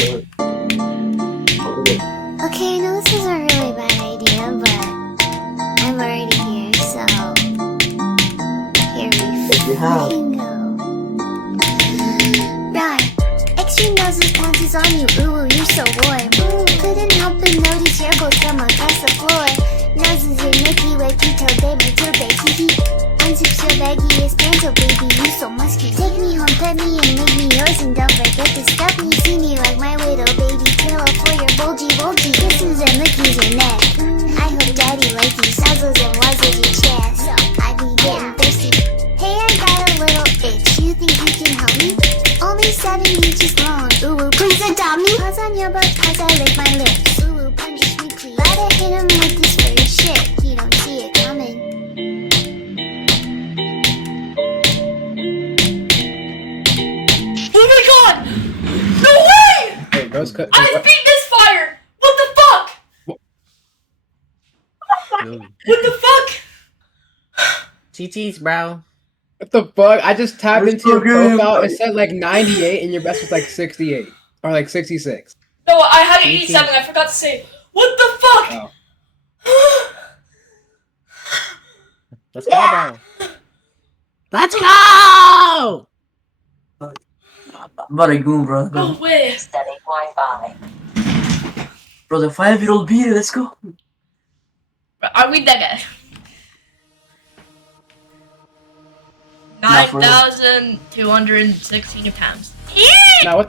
Okay, I know this is a really bad idea, but I'm already here, so here we fucking go. Right, extreme noses pounces on you, ooh, you're so warm. Couldn't help but notice your both from across the floor. Noses in Mickey, wakey, till baby, till baby. Unzip so baggy is panto, baby, you so musky. Take me home, pet me and make me yours, and don't forget to stuff me. See me like my little baby, pillow for your bulgy. Kisses and lickies your neck. I hope daddy likes you, nuzzles and wuzzles your chest. I be getting thirsty. Hey, I got a little itch, you think you can help me? Only 7 inches long, ooh, please adopt me. Paws on your butt as I lick my lips. Ooh, punish me please. Gotta hit him with this first shit, he don't see it coming. Oh my god! No way! Hey, Rose cut. I beat MISFIRE! What the fuck? What the fuck? GG's, bro. What the fuck? I just tapped into your profile. It said like 98, and your best was like 68 or like 66. No, I had 87. I forgot to say. What the fuck? Oh. Let's go, bro. Let's go! Very good, bro. No way. Steady Wi-Fi. Bro, the 5-year-old beat it. Let's go. Are we that guy? 9,216 pounds. Now what the